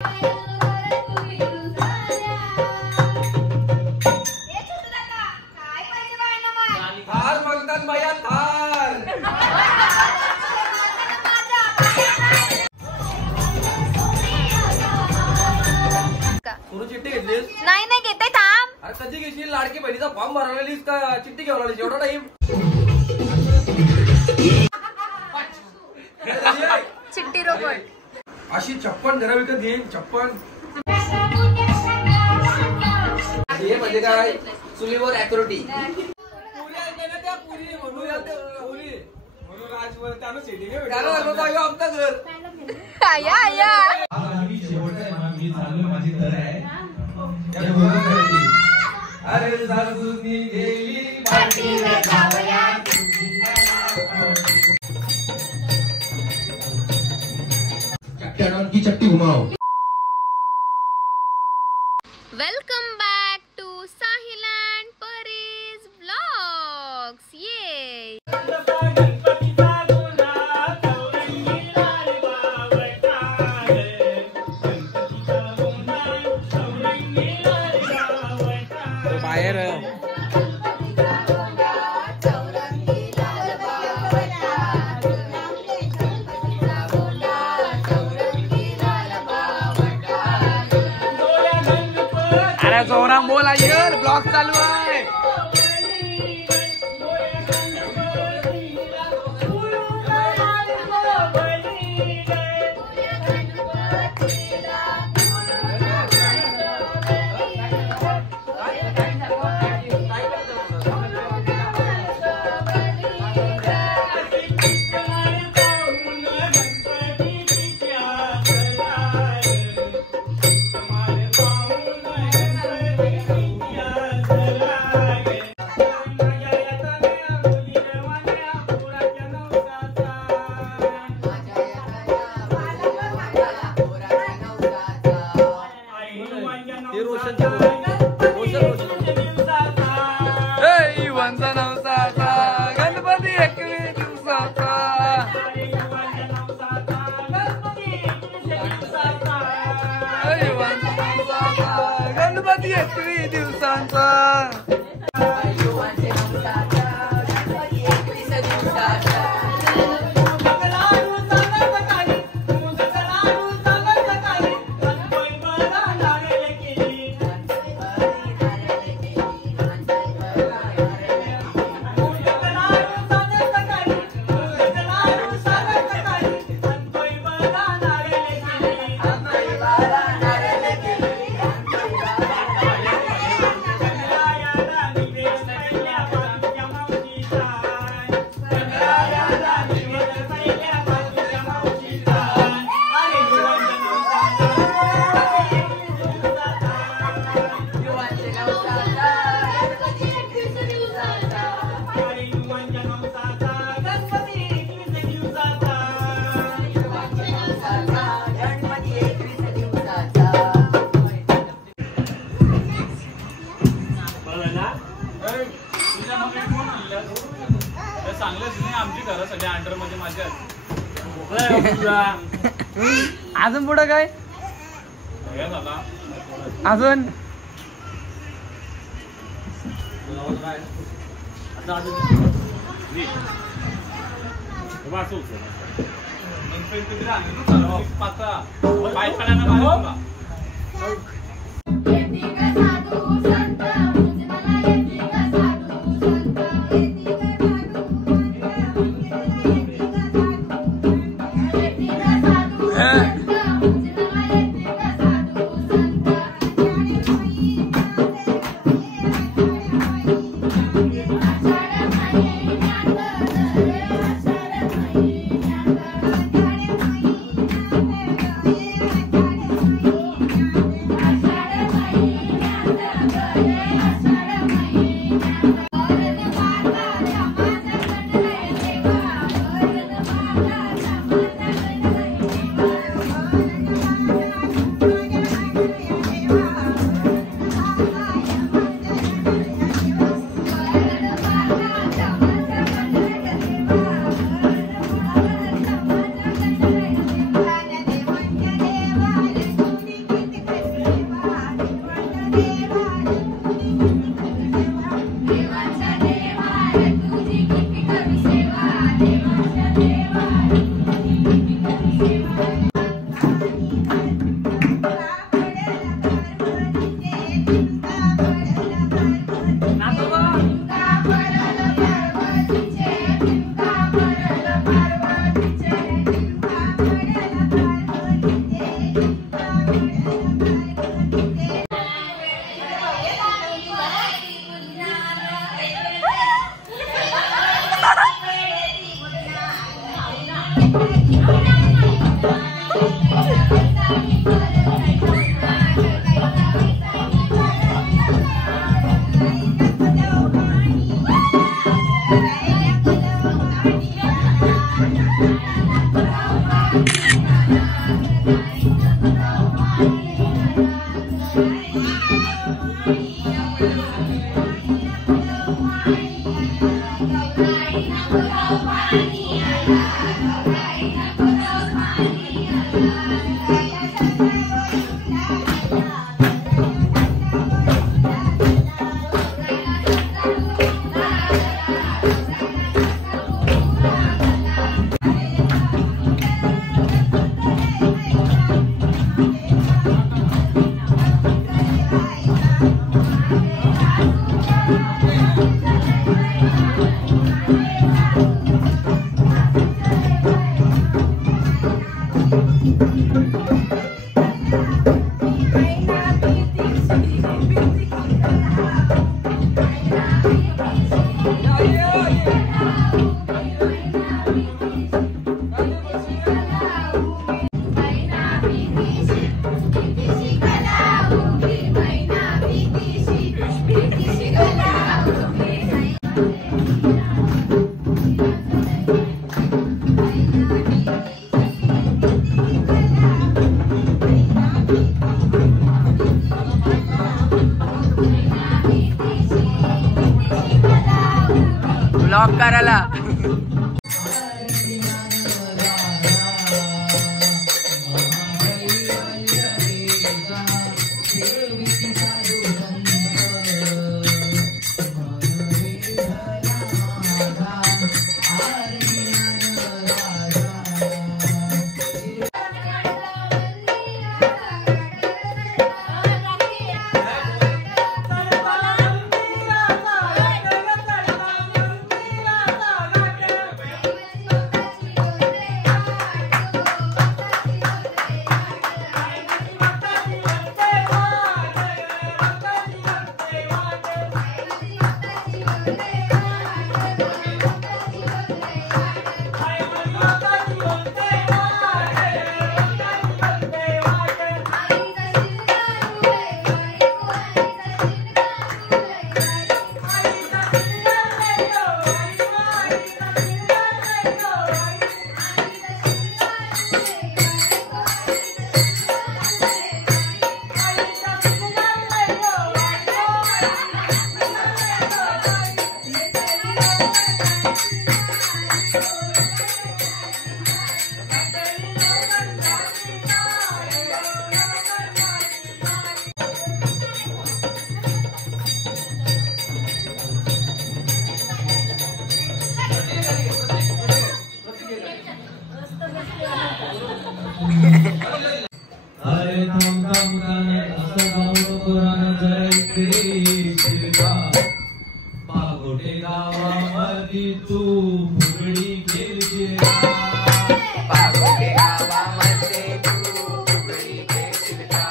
थार मागतात बाया थार. सुरू चिठ्ठी घेतलीस? नाही नाही घेते थांब. अरे कधी घेशील? लाडकी बहिणीचा फॉर्म भरवलेलीस का चिठ्ठी घेऊन आलीस? एवढा टाइम? चिठ्ठी रोकड. अशी 56 घरा विकत घेईन. 56 हे म्हणजे काय? चुलीवर ॲक्युरेटी. की चट्टी घुमाओ. Welcome back to Sahil and Pari's vlogs. ये बाहेर जोराम बोला यार. ब्लॉग चालू आहे. गणपती 21 दिवसाचा. गणपती 21 दिवसांचा. अजून पुढं काय? अजून ब्लॉक करायला अरे थांब थांब गाणे असं गाऊन पुराण जय कृष्णा पागोटे गावामध्ये तू फुगडी खेळशील पागोटे गावामध्ये तू फुगडी खेळशील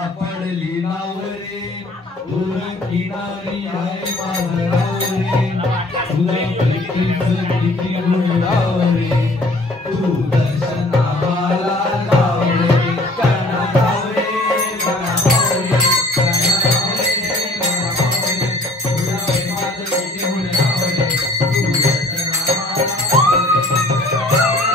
सापडली नावरे दूर किनारी आहे माझं गाव रे तुला भेटीचं किती गुणगाव रे तू दर्शनाला गाव रे कणा गाव रे कणा गाव रे कणा गाव रे कणा गाव रे तुला भेटीचं किती गुणगाव रे तू दर्शनाला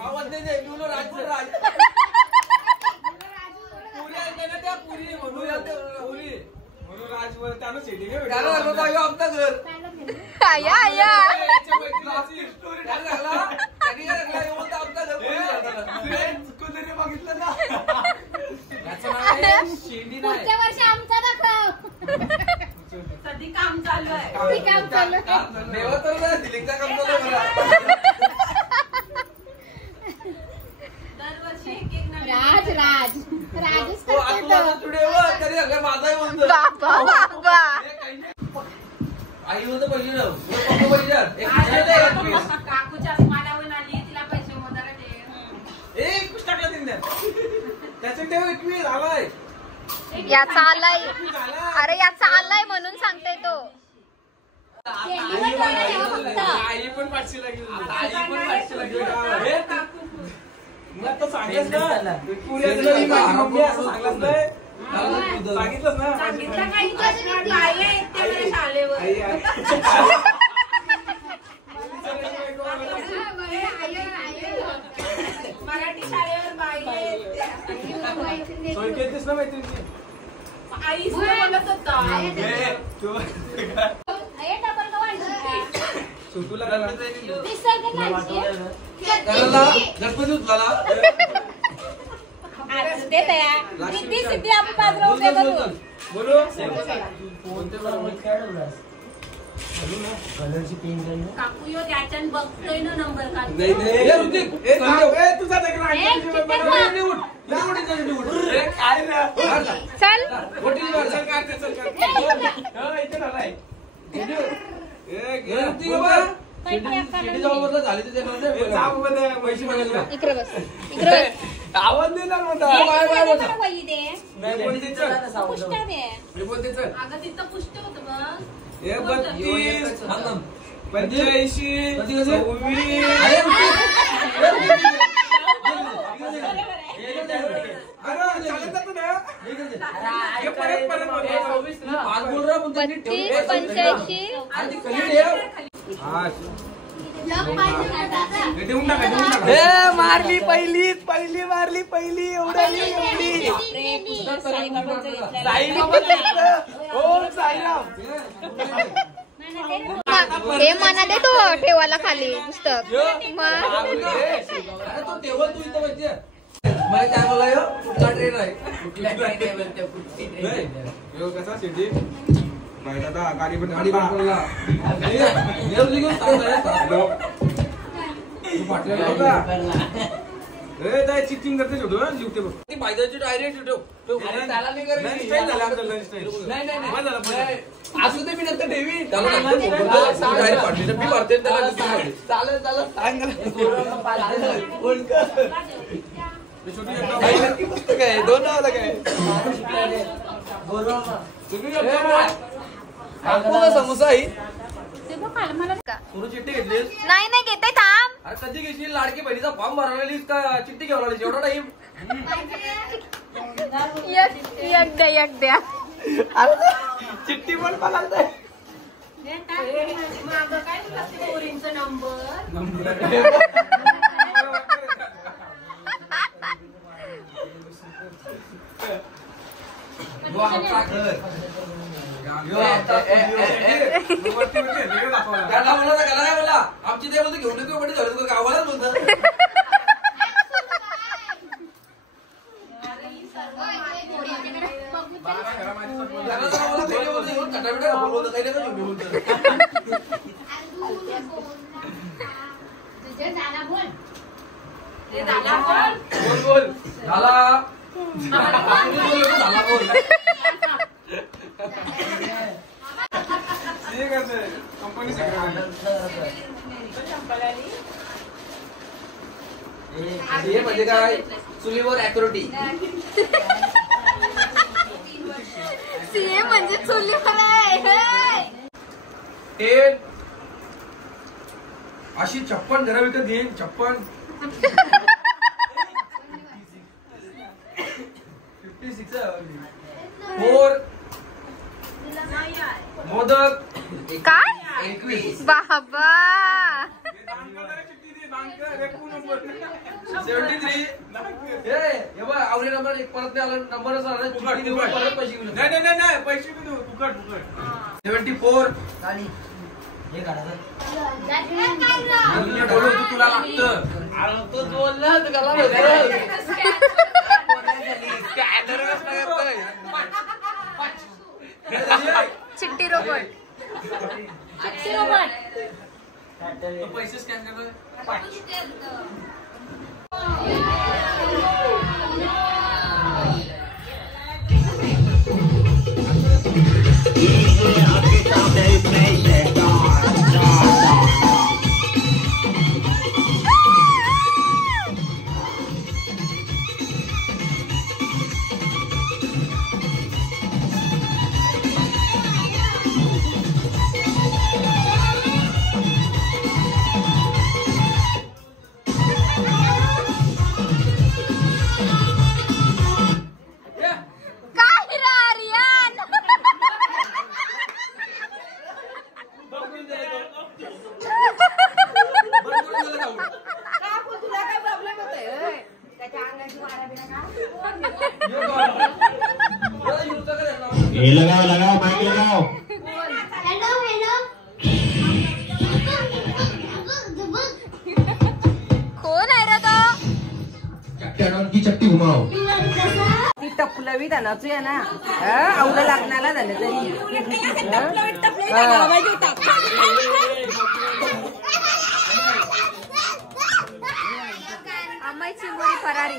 आवाज नाही दे तू राज पुरी म्हणून राजवर त्यानं सेटिंग आमचं घर आया आया बघितलं ना पुढच्या वर्षी आमचा दाखव. कधी काम चालू आहे. काम चालू आहे. दिलींचा काम चालू दरवर्षी एक एक नवीन राजच तरी अगं माझाही म्हणतो बाबा बाबा आई होतं पहिली ना पप्पा पहिली काकूच्या मालावून आली तिला पैसे मोजायला दे. एकवीस टाकला तिने त्याचं ठेव 21 आलाय याचा आलाय अरे याचा आलाय म्हणून सांगते तो आई पण पाचशे लागली आई पण पाचशे लागली आता सांगेस ना सांगितलंच ना सांगितलं काही बाई येते मला शाळेवर. मराठी शाळेवर बाई येते. सोय केलीस ना मैत्रिणी आईच बोलत होता. सुटूला गणपती उचला बोलू काकू यो त्याच्यान बघतोय ना नंबर काढतो. नाही तुझा चल इकडे बस इकडे बस आवाज देणार अगं तिथं पुष्ट होतं मग. 32 85 मारली पहिली मारली पहिली एवढी हे मना दे तो ठेवायला खाली पुस्तक मग तो तेव्हा तू इथं माहिती मला काय बोला कुठला ट्रेन आहे कसा सिटी गाडी पण चिटिंग करते छोटू लिवते बघ ती पायदळची डायरेक्ट असू दे मी नंतर ठेवी मी भरते चालेल काय 2 नावाला काय समोसा आहे चिठ्ठी घेतलीस नाही नाही घेते थांब अरे कधी घेशील लाडकी बहिणीचा फॉर्म भरवलेली का चिठ्ठी घेऊन आलीस एवढा टाईम एक द्या चिठ्ठी पण मला मागं काय पोरींचा नंबर. त्याला बोला आमची ते बोलतो घेऊन येतो गावालाच बोलतात बोल झाला बोल कंपनी हे म्हणजे काय चुलीवर ॲक्युरेटी सीए म्हणजे चुलीवर आहे अशी 56 घरं विकत घेईन 56 4 मोदक काय 21 बाबा परत नाही आला नंबरच आला चिठ्ठी देऊन परत पैसे घेऊन नाही पैसे बी देऊ फुकट 74 गाडी हे काढा बोलू तू तुला लागतं तो बोलला चिट्टी रोबोट पैसे स्कॅन करतो लगाओ माइक लगाओ कोण आहे रे तो कॅनॉन की चट्टी घुमाओ ती टपलवी धनाचू आहे ना अवघड लागण्याला झालं तरी अम्माई चिंबोरी फरारी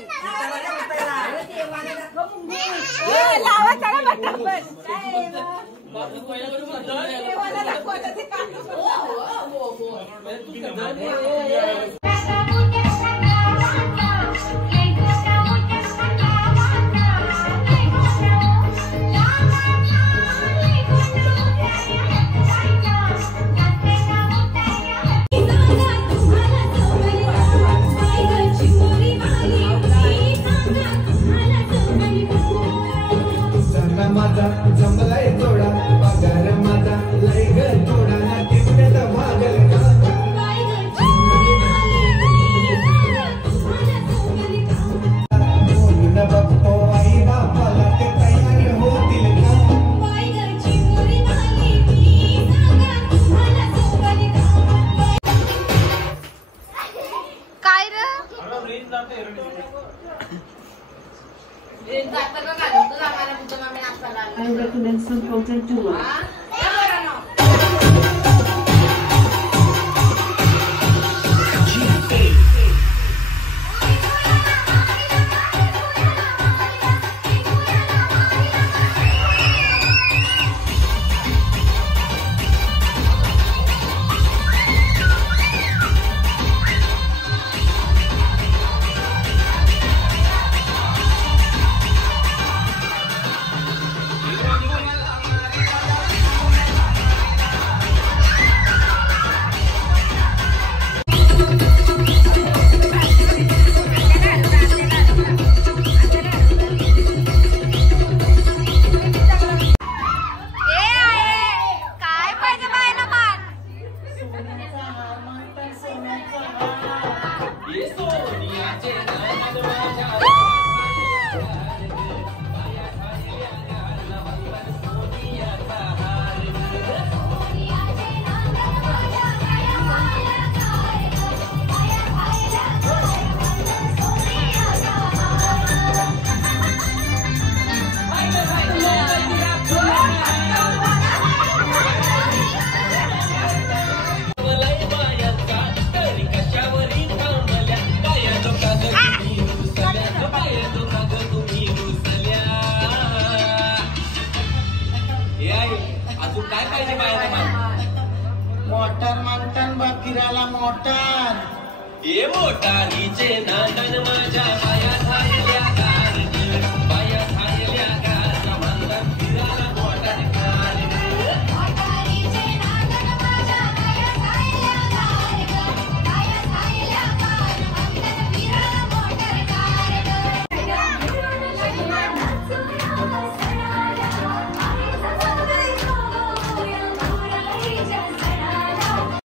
माझा जमलाय थोडा पगार माझा लय ग थोडा ना तिकडे भागल बोलून बघतो आई बापाला ते तयारी होतील का काय रे I recommend some content to watch. मोटार मागतान बा फिरायला मोटार ए मोटारीचे नांदन माझ्या पायात